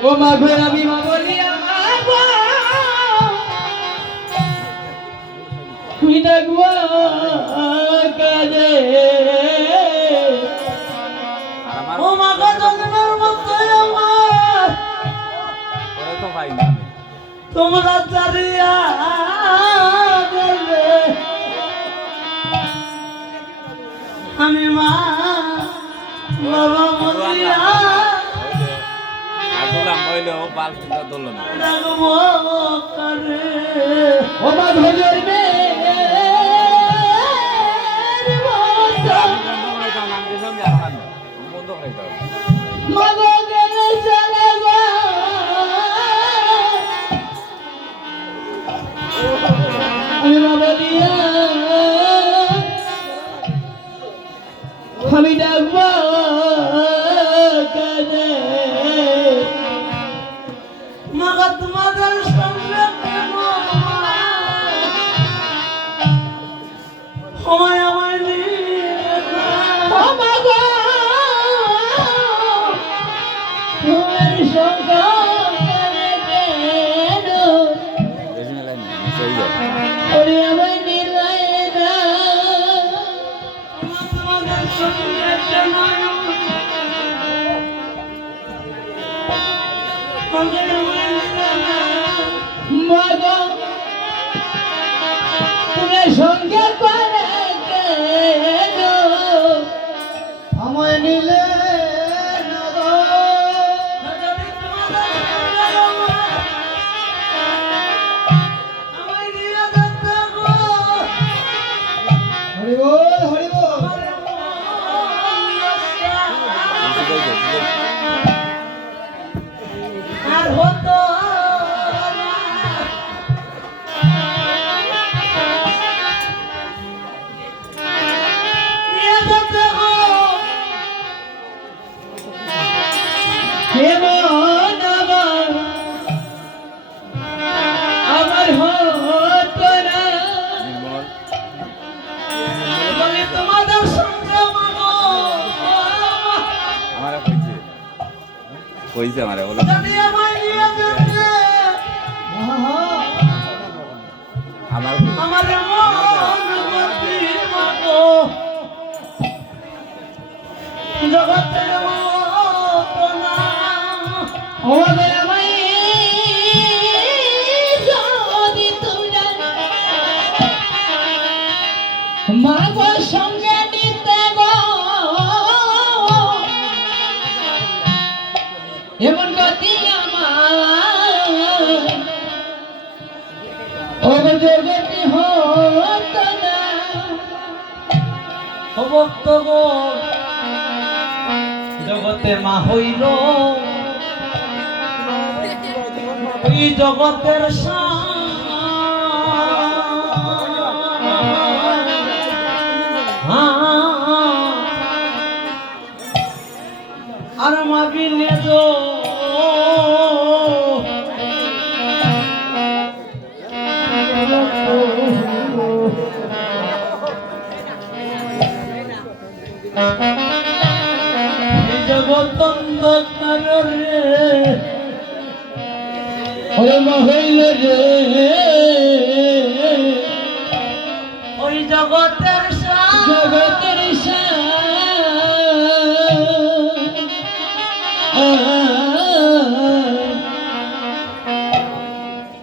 ও মা গো আমি মা বলি তুই দেখবো কাজে ও মা গো জন্মের মতো আমার তোমরা চারিয়া গেলে আমি মা বাবা বলিয়া ও মা ভজর মাগো গেলে চলে যা আমি মা বলিয়া আমি ডাকবো কাজে মাগো তোমাদের সঙ্গে সময় আমার সঙ্গে করে আমায় নিলে আর হতো আমার হতো না বলে তোমাদের সঙ্গে কইছে আমারে বলো আমার আমার জগতে মা গো সঙ্গে নিতে গো এমন গতি আমার ও জগতি হত না ও ভক্ত গো জগতে মা হইল ওই জগতের আর মা বিনে তো জগত রে ওরে মা হইল রে ওই জগতের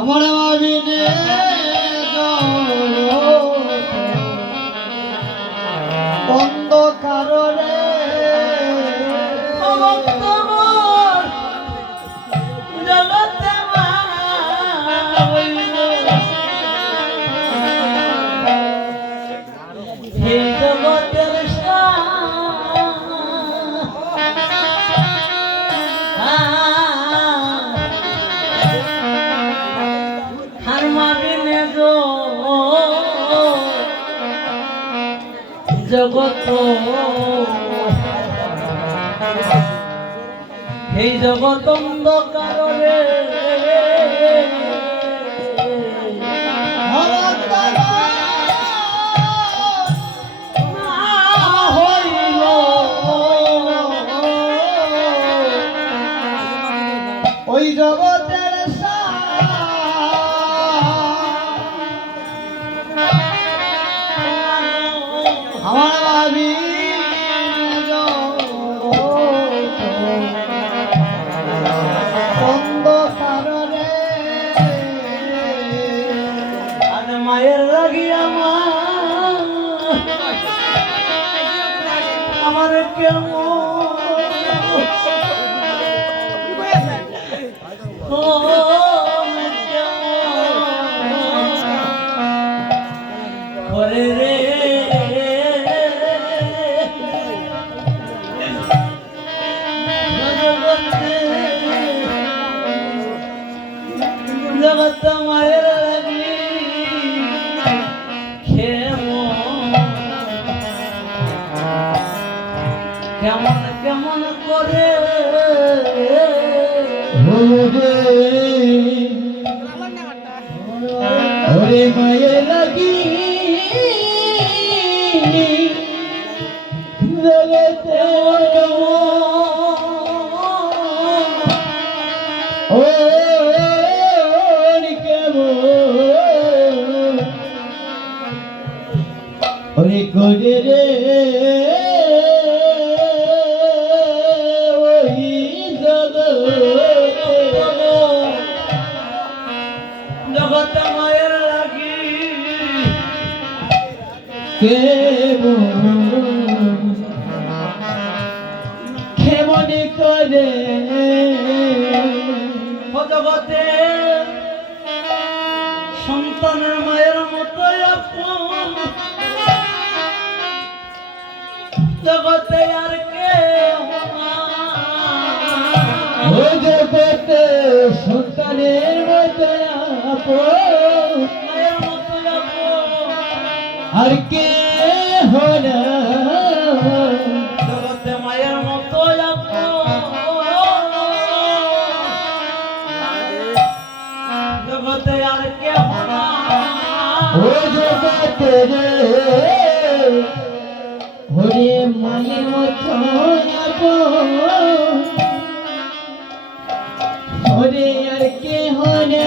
আমার মাবিনে অন্ধকার রে জগতে মা হে জগতের হার মাবিনে গো জগত এই জগত অন্ধকার রে হইল আমার ভাবি অন্ধকার রে আর মায়ের লাগি আমার কেমন করে রে জগৎ মায়ের লাগি কেমন কেমন করে ওরে মায়ের লাগি জগতে ও কেমন ওরে করে রে জগৎ মায়ের লাগি কেমন করে জগতে সন্তানের মায়ের মতো আপন জগতে আর কে জগতে সন্তানের মতো আপন মায়ের মতো আপন আর কে হনা জগতে মায়ের মতো জগতে আর কে হনা ও জগতে রে ওরে মায়ের মতো আপন ওরে আর কে হনা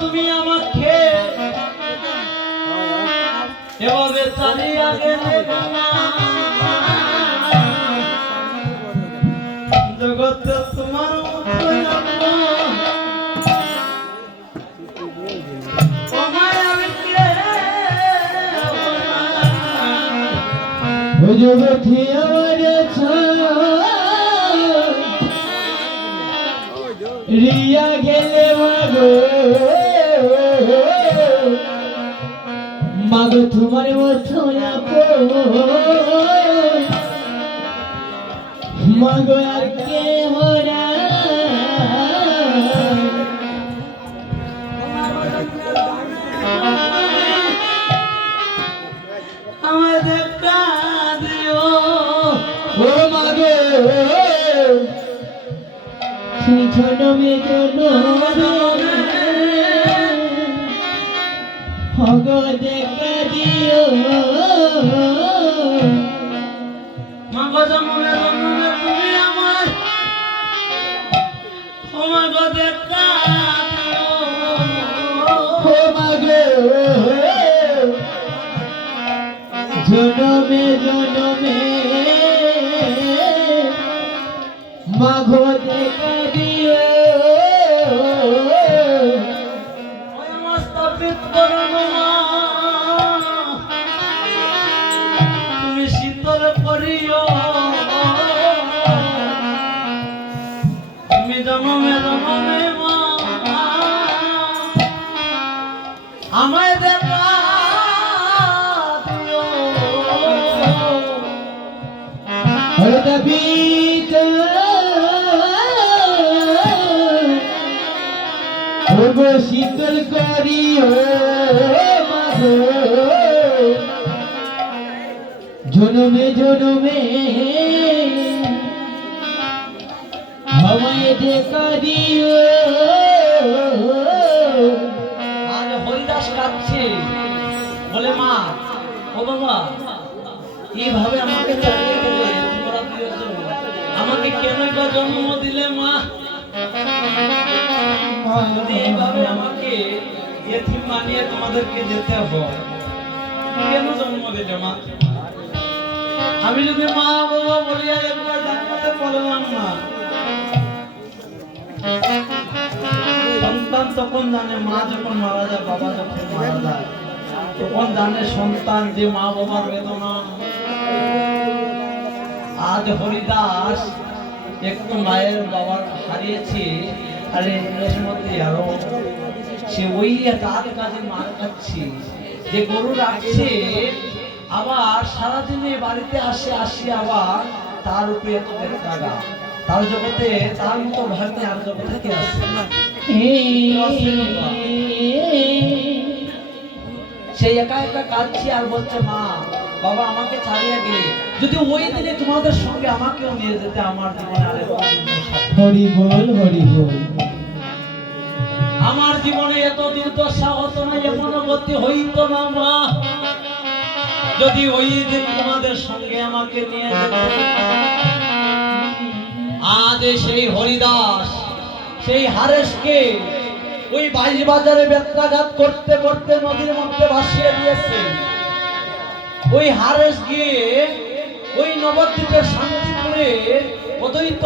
তুমি আমাকে এভাবে চালিয়ে গেলে জগতে তোমার জগতে রিয়া গেলে মাগো তোমার মতো মাগো আর কে হরা আমাদের কাঁদিও ও মাগো তুমি জনমে জনমে ভগতে কাঁদিও মাগো জনমে জনমে তুমি আমার ও মাগো দেখা ও মাগো জনমে জনমে মাগো দেখা দিও ওই মস্তপিত তুমি শীতল করিও তুমি জনমে জনমে আমায় দেখা দিও হরদবিত ওগো শীতল করিও মাগো জনমে জনমে আমায় দেখা দিও আর হরিদাস কাঁদছে বলে মা ও বাবা এইভাবে আমাকে চালিয়ে গেলে তোমরা দুজন আমাকে কেন বা জন্ম দিলে মা যদি এইভাবে আমাকে এতিম বানিয়ে তোমাদেরকে যেতে হবে। কেন জন্ম দিলে মা? আমি যদি মা বাবা বলিয়া একবার জান্নাতে পড়লাম না, সন্তান তখন জানে, মা যখন মারা যায়, বাবা যখন মারা যায়, তখন জানে সন্তান যে মা বাবার বেদনা। আজ হরিদাস একটু মায়ের বাবার হারিয়েছে, আর এর মধ্যে আরো সে ওই তার কাজে মার খাচ্ছে, যে গরু রাখছে, আবার সারাদিনে বাড়িতে আসি আবার তার উপরে এত টাকা, তার জগতে তার মতো ভাগ্যে আর জগতে কে আছে? সেই একা একা কাঁদছে আর বলছে, মা বাবা আমাকে ছাড়িয়ে গেলে যদি ওই দিনে তোমাদের সঙ্গে আমাকেও নিয়ে যেতে, আমার জীবনে আর হরি বল হরি বল। আমার জীবনে এত দুর্দশা হতো না, এমন গতি হইতো না মা, যদি ওই দিন তোমাদের সঙ্গে আমাকে নিয়ে যেতে। আজ সেই হরিদাস সেই হারেসকে ওই 22 বাজারে বেত্রাঘাত করতে করতে নদীর মধ্যে ভাসিয়ে দিয়েছে। ওই হারেস গিয়ে ওই নবদ্বীপের শান্তিপুরে অদ্বৈত